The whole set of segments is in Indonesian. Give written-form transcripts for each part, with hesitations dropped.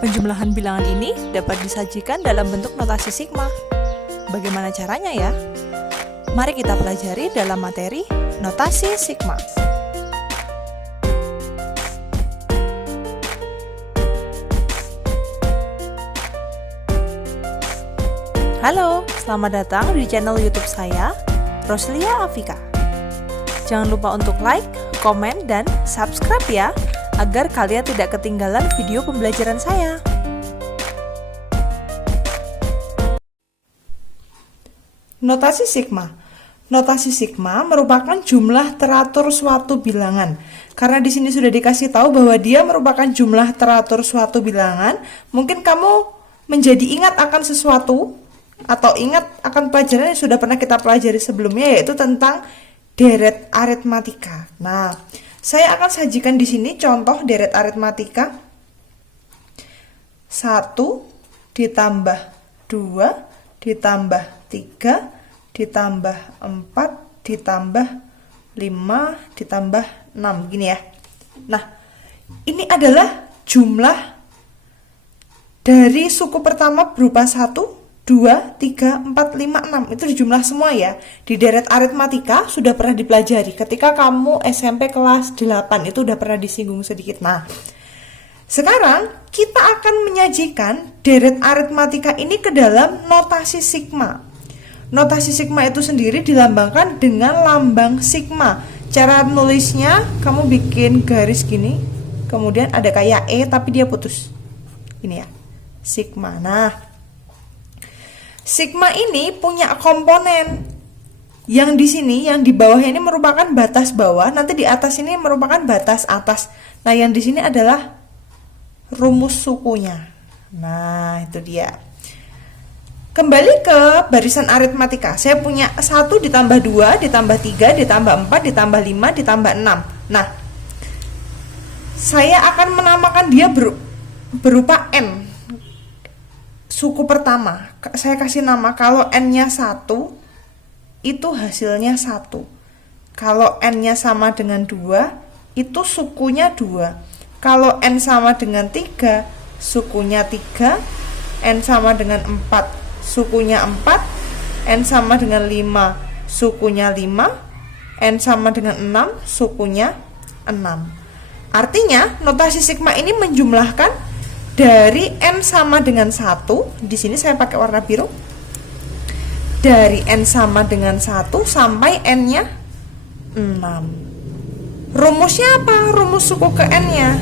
Penjumlahan bilangan ini dapat disajikan dalam bentuk notasi sigma. Bagaimana caranya ya? Mari kita pelajari dalam materi notasi sigma. Halo, selamat datang di channel YouTube saya, Roslia Afika. Jangan lupa untuk like, komen, dan subscribe ya, agar kalian tidak ketinggalan video pembelajaran saya. Notasi sigma. Notasi sigma merupakan jumlah teratur suatu bilangan. Karena di sini sudah dikasih tahu bahwa dia merupakan jumlah teratur suatu bilangan, mungkin kamu menjadi ingat akan sesuatu atau ingat akan pelajaran yang sudah pernah kita pelajari sebelumnya, yaitu tentang deret aritmatika. Nah, saya akan sajikan di sini contoh deret aritmatika. 1 ditambah 2 ditambah 3 ditambah 4 ditambah 5 ditambah 6, gini ya. Nah, ini adalah jumlah dari suku pertama berupa 1, 2, 3, 4, 5, 6. Itu jumlah semua ya. Di deret aritmatika sudah pernah dipelajari ketika kamu SMP kelas 8, itu udah pernah disinggung sedikit. Nah, sekarang kita akan menyajikan deret aritmatika ini ke dalam notasi sigma. Notasi sigma itu sendiri dilambangkan dengan lambang sigma. Cara nulisnya, kamu bikin garis gini, kemudian ada kayak E tapi dia putus. Ini ya, sigma. Nah, sigma ini punya komponen. Yang di sini, yang di bawahnya ini merupakan batas bawah, nanti di atas ini merupakan batas atas. Nah, yang di sini adalah rumus sukunya. Nah, itu dia. Kembali ke barisan aritmatika. Saya punya 1 ditambah 2 ditambah 3 ditambah 4 ditambah 5 ditambah 6. Nah, saya akan menamakan dia berupa N. Suku pertama, saya kasih nama, kalau N-nya 1, itu hasilnya 1. Kalau N-nya sama dengan 2, itu sukunya 2. Kalau N sama dengan 3, sukunya 3. N sama dengan 4, sukunya 4. N sama dengan 5, sukunya 5. N sama dengan 6, sukunya 6. Artinya, notasi sigma ini menjumlahkan dari N sama dengan 1, di sini saya pakai warna biru. Dari N sama dengan 1 sampai N-nya 6. Rumusnya apa? Rumus suku ke N-nya.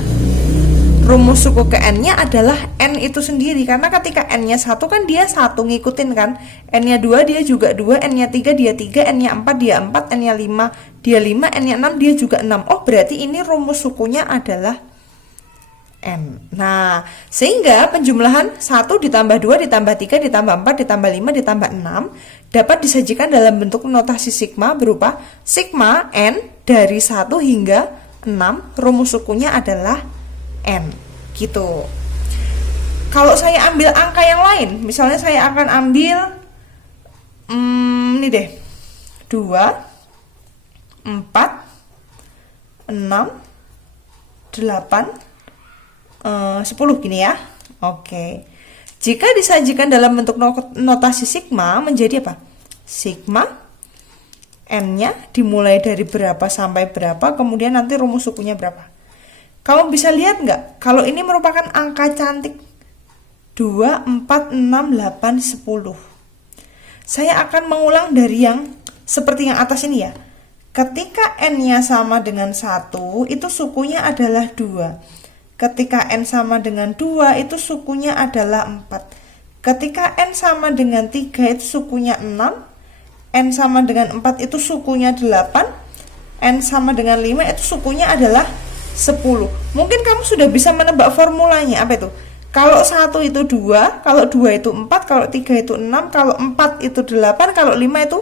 Rumus suku ke N-nya adalah N itu sendiri. Karena ketika N-nya 1 kan dia 1, ngikutin kan. N-nya 2 dia juga 2, N-nya 3 dia 3, N-nya 4 dia 4, N-nya 5 dia 5, N-nya 6 dia juga 6. Oh, berarti ini rumus sukunya adalah N. Nah, sehingga penjumlahan 1 ditambah 2 ditambah 3 ditambah 4 ditambah 5 ditambah 6 dapat disajikan dalam bentuk notasi sigma berupa sigma N dari 1 hingga 6, rumus sukunya adalah N. Gitu. Kalau saya ambil angka yang lain, misalnya saya akan ambil ini deh, 2, 4, 6, 8, 10 gini ya. Oke. Jika disajikan dalam bentuk notasi sigma menjadi apa? Sigma N-nya dimulai dari berapa sampai berapa, kemudian nanti rumus sukunya berapa. Kamu bisa lihat nggak? Kalau ini merupakan angka cantik 2, 4, 6, 8, 10. Saya akan mengulang dari yang seperti yang atas ini ya. Ketika N-nya sama dengan 1, itu sukunya adalah 2. Ketika N sama dengan 2, itu sukunya adalah 4. Ketika N sama dengan 3, itu sukunya 6. N sama dengan 4, itu sukunya 8. N sama dengan 5, itu sukunya adalah 10. Mungkin kamu sudah bisa menebak formulanya. Apa itu? Kalau 1 itu 2, kalau 2 itu 4, kalau 3 itu 6, kalau 4 itu 8, kalau 5 itu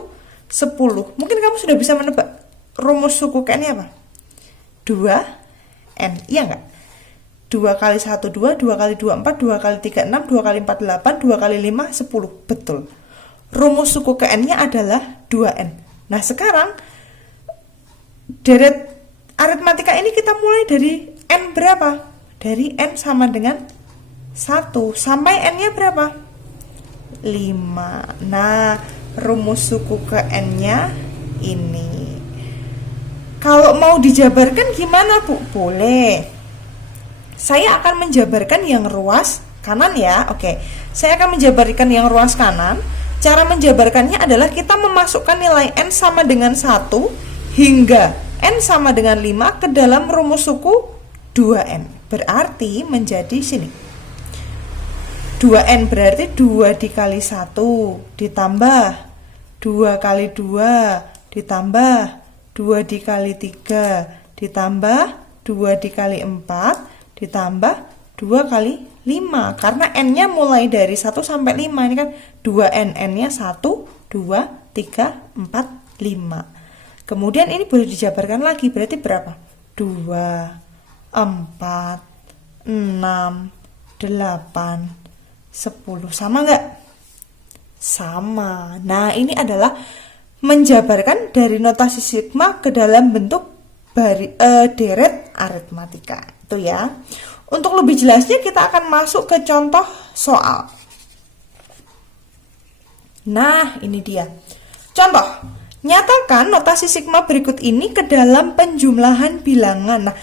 10. Mungkin kamu sudah bisa menebak rumus suku ke N-nya apa? 2N, iya enggak? 2 kali 1, 2, 2 kali 2, 4, 2 kali 3, 6, 2 kali 4, 8, 2 kali 5, 10. Betul. Rumus suku ke N-nya adalah 2N. Nah, sekarang deret aritmatika ini kita mulai dari N berapa? Dari N sama dengan 1 sampai n-nya berapa? 5. Nah, rumus suku ke n-nya ini. Kalau mau dijabarkan gimana, Bu? Boleh. Saya akan menjabarkan yang ruas kanan ya. Oke. Saya akan menjabarkan yang ruas kanan. Cara menjabarkannya adalah kita memasukkan nilai n sama dengan 1 hingga n sama dengan 5 ke dalam rumus suku 2n. Berarti menjadi sini 2n berarti 2 dikali 1 ditambah 2 kali 2 ditambah 2 dikali 3 ditambah 2 dikali 4 ditambah 2 kali 5. Karena n-nya mulai dari 1 sampai 5. Ini kan 2n, n-nya 1, 2, 3, 4, 5. Kemudian ini boleh dijabarkan lagi. Berarti berapa? 2, 4, 6, 8, 10. Sama nggak? Sama. Nah, ini adalah menjabarkan dari notasi sigma ke dalam bentuk deret aritmatika. Itu ya. Untuk lebih jelasnya kita akan masuk ke contoh soal. Nah, ini dia. Contoh, nyatakan notasi sigma berikut ini ke dalam penjumlahan bilangan. Nah,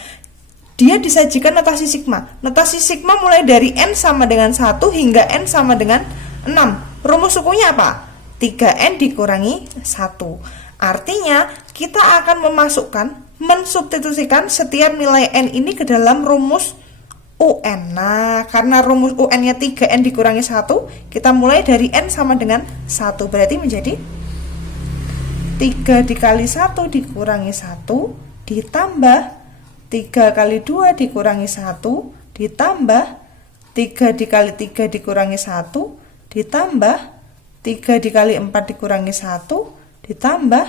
dia disajikan notasi sigma. Notasi sigma mulai dari n sama dengan 1 hingga n sama dengan 6. Rumus sukunya apa? 3n dikurangi 1. Artinya, kita akan mensubstitusikan setiap nilai n ini ke dalam rumus UN. Nah, karena rumus UN-nya 3n dikurangi 1, kita mulai dari n sama dengan 1. Berarti menjadi 3 dikali 1 dikurangi 1 ditambah 3 kali 2 dikurangi 1 ditambah 3 dikali 3 dikurangi 1 ditambah 3 dikali 4 dikurangi 1 ditambah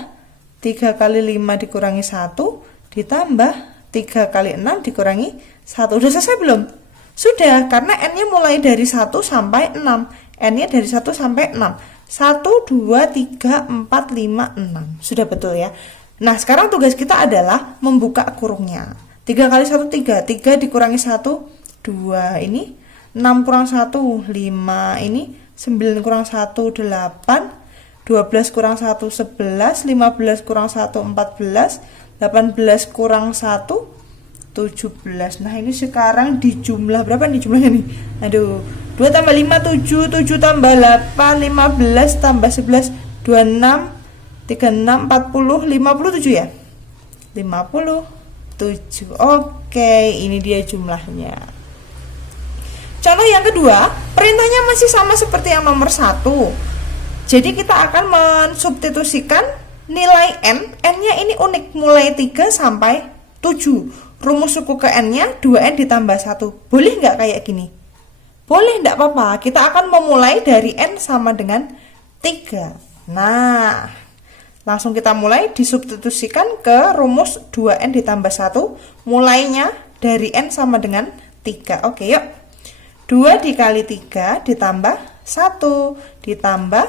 3 kali 5 dikurangi 1 ditambah 3 kali 6 dikurangi 1. Udah selesai belum? Sudah, karena n-nya mulai dari 1 sampai 6. N-nya dari 1 sampai 6. 1, 2, 3, 4, 5, 6. Sudah betul ya? Nah, sekarang tugas kita adalah membuka kurungnya. 3 kali 1, 3. 3 dikurangi 1, 2. Ini 6 kurang 1, 5. Ini 9 kurang 1, 8. 12 kurang 1, 11. 15 kurang 1, 14. 18 kurang 1, 17. Nah, ini sekarang dijumlah berapa nih jumlahnya nih? Aduh, 2 tambah 5, 7. 7 tambah 8, 15 tambah 11, 26, 36, 40, 57 ya? 57. Oke, ini dia jumlahnya. Contoh yang kedua, perintahnya masih sama seperti yang nomor 1. Jadi kita akan mensubstitusikan nilai n-nya ini unik, mulai 3 sampai 7. Rumus suku ke n-nya 2n ditambah 1. Boleh nggak kayak gini? Boleh, nggak apa-apa. Kita akan memulai dari n sama dengan 3. Nah, langsung kita mulai disubstitusikan ke rumus 2n ditambah 1. Mulainya dari n sama dengan 3. Oke, yuk. 2 dikali 3 ditambah 1 ditambah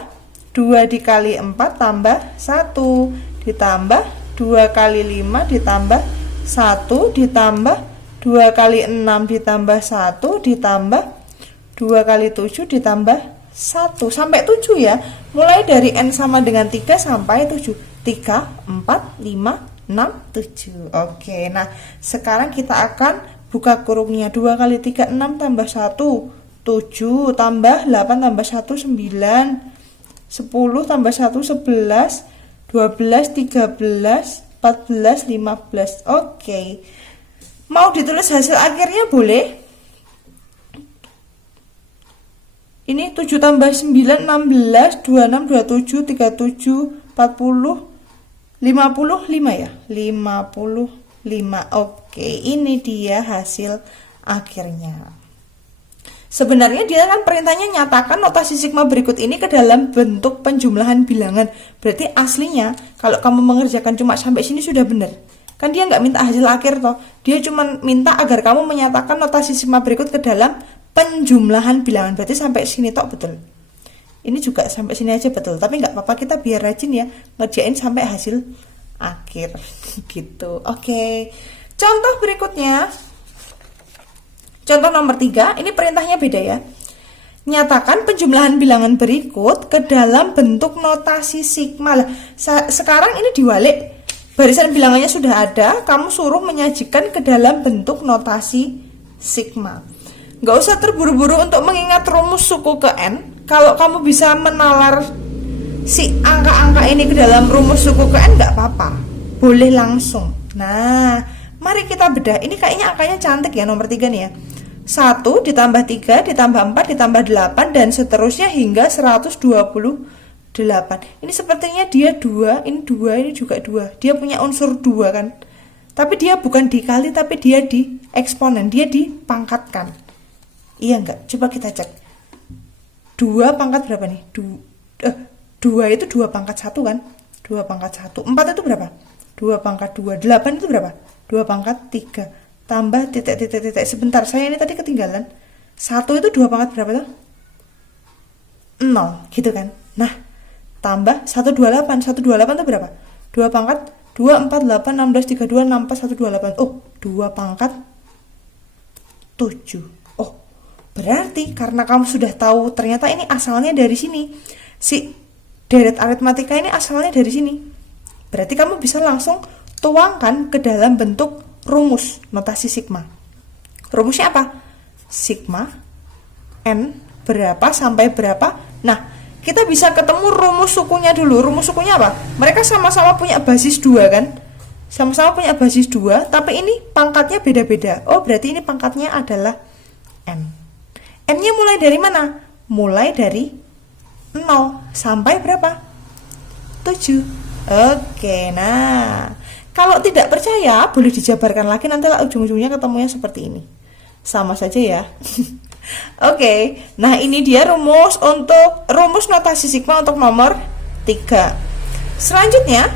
2 dikali 4 tambah 1 ditambah 2 kali 5 ditambah 1 ditambah 2 kali 6 ditambah 1 ditambah 2 kali 7 ditambah 1 sampai 7 ya. Mulai dari n sama dengan 3 sampai 7. 3, 4, 5, 6, 7. Oke, nah sekarang kita akan buka kurungnya. 2 kali 3, 6 tambah 1, 7 tambah 8 tambah 1, 9. 10 tambah 1, 11. 12, 13, 14, 15. Oke. Mau ditulis hasil akhirnya boleh. Ini 7 tambah 9, 16, 26, 27, 37, 40, 55 ya? 55. Oke, ini dia hasil akhirnya. Sebenarnya dia kan perintahnya nyatakan notasi sigma berikut ini ke dalam bentuk penjumlahan bilangan. Berarti aslinya kalau kamu mengerjakan cuma sampai sini sudah benar. Kan dia nggak minta hasil akhir toh. Dia cuma minta agar kamu menyatakan notasi sigma berikut ke dalam penjumlahan bilangan. Berarti sampai sini toh betul. Ini juga sampai sini aja betul. Tapi nggak apa-apa, kita biar rajin ya ngerjain sampai hasil akhir gitu. Oke. Contoh berikutnya. Contoh nomor 3, ini perintahnya beda ya. Nyatakan penjumlahan bilangan berikut ke dalam bentuk notasi sigma. Lah, sekarang ini diwalik. Barisan bilangannya sudah ada, kamu suruh menyajikan ke dalam bentuk notasi sigma. Nggak usah terburu-buru untuk mengingat rumus suku ke N. Kalau kamu bisa menalar si angka-angka ini ke dalam rumus suku ke N, nggak apa-apa. Boleh langsung. Nah, mari kita bedah. Ini kayaknya angkanya cantik ya, nomor 3 nih ya. 1 ditambah 3 ditambah 4 ditambah 8 dan seterusnya hingga 128. Ini sepertinya dia 2, ini 2, ini juga 2. Dia punya unsur 2 kan. Tapi dia bukan dikali, tapi dia di eksponen, dia dipangkatkan. Iya enggak? Coba kita cek. 2 pangkat berapa nih? 2 itu 2 pangkat 1 kan? 2 pangkat 1. 4 itu berapa? 2 pangkat 2. 8 itu berapa? 2 pangkat 3. Tambah titik. Sebentar, saya ini tadi ketinggalan. 1 itu 2 pangkat berapa tuh? 0, gitu kan. Nah, tambah 128. 128 itu berapa? 2 pangkat 2, 4, 8, 16, 32, 64, 128. Oh, 2 pangkat 7. Oh, berarti karena kamu sudah tahu ternyata ini asalnya dari sini. Si deret aritmatika ini asalnya dari sini. Berarti kamu bisa langsung tuangkan ke dalam bentuk rumus notasi sigma. Rumusnya apa? Sigma N berapa sampai berapa. Nah, kita bisa ketemu rumus sukunya dulu. Rumus sukunya apa? Mereka sama-sama punya basis 2 kan? Sama-sama punya basis 2, tapi ini pangkatnya beda-beda. Oh, berarti ini pangkatnya adalah N. N-nya mulai dari mana? Mulai dari 0 sampai berapa? 7. Oke, nah kalau tidak percaya, boleh dijabarkan lagi, nanti ujung-ujungnya ketemunya seperti ini. Sama saja ya. Oke, nah ini dia rumus notasi sigma untuk nomor 3. Selanjutnya,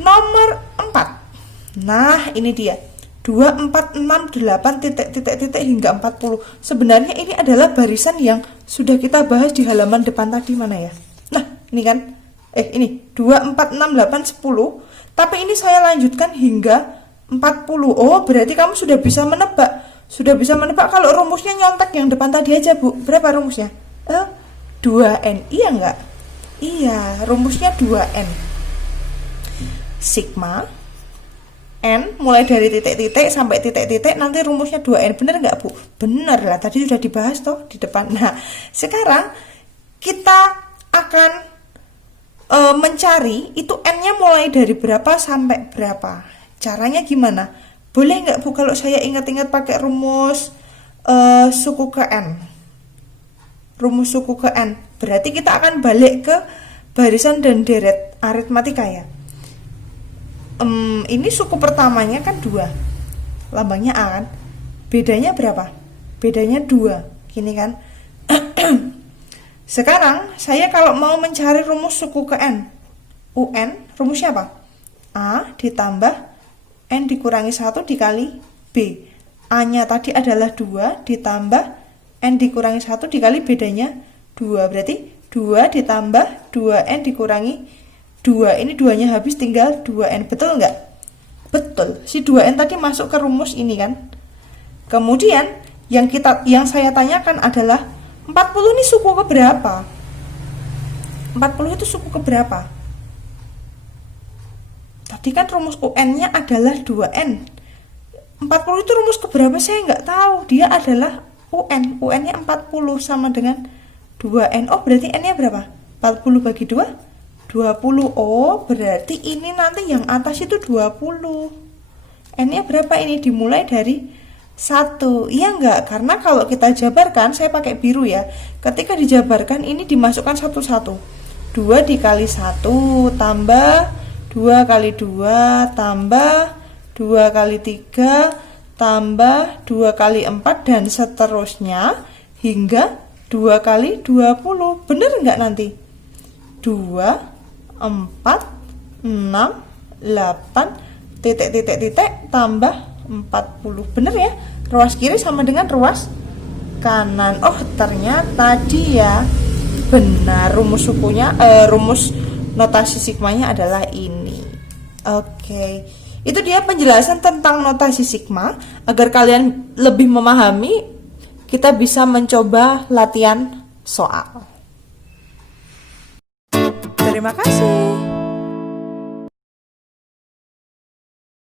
nomor 4. Nah, ini dia. 2, 4, 6, 8, titik hingga 40. Sebenarnya ini adalah barisan yang sudah kita bahas di halaman depan tadi, mana ya? Nah, ini kan. Ini 2, 4, 6, 8, 10. Tapi ini saya lanjutkan hingga 40. Oh, berarti kamu sudah bisa menebak. Sudah bisa menebak kalau rumusnya nyontek yang depan tadi aja, Bu. Berapa rumusnya? 2N. Iya enggak? Iya, rumusnya 2N. Sigma N mulai dari titik-titik sampai titik-titik, nanti rumusnya 2N. Bener enggak, Bu? Bener lah, tadi sudah dibahas toh di depan. Nah, sekarang kita akan mencari itu N-nya mulai dari berapa sampai berapa. Caranya gimana? Boleh nggak, Bu, kalau saya ingat-ingat pakai rumus suku ke N? Rumus suku ke N. Berarti kita akan balik ke barisan dan deret aritmatika ya. Ini suku pertamanya kan 2. Lambangnya A kan. Bedanya berapa? Bedanya 2. Gini kan. Sekarang saya kalau mau mencari rumus suku ke N, UN, rumusnya apa? A ditambah N dikurangi 1 dikali B. A-nya tadi adalah 2 ditambah N dikurangi 1 dikali bedanya 2. Berarti 2 ditambah 2N dikurangi 2. Ini 2-nya habis, tinggal 2N. Betul nggak? Betul. Si 2N tadi masuk ke rumus ini kan. Kemudian yang saya tanyakan adalah 40 ini suku ke berapa? 40 itu suku ke berapa? Tadi kan rumus UN-nya adalah 2N. 40 itu rumus ke berapa? Saya nggak tahu. Dia adalah UN. UN-nya 40 sama dengan 2N. Oh, berarti N-nya berapa? 40 bagi 2? 20. Oh, berarti ini nanti yang atas itu 20. N-nya berapa ini? Dimulai dari 1, iya enggak? Karena kalau kita jabarkan, saya pakai biru ya. Ketika dijabarkan ini dimasukkan satu-satu. 2 dikali 1 tambah 2 kali 2 tambah 2 kali 3 tambah 2 kali 4 dan seterusnya hingga 2 kali 20. Bener enggak nanti? 2, 4, 6, 8, titik tambah 40. Bener ya? Ruas kiri sama dengan ruas kanan. Oh, ternyata dia benar. Rumus sukunya rumus notasi sigmanya adalah ini. Oke. Itu dia penjelasan tentang notasi sigma. Agar kalian lebih memahami, kita bisa mencoba latihan soal. Terima kasih.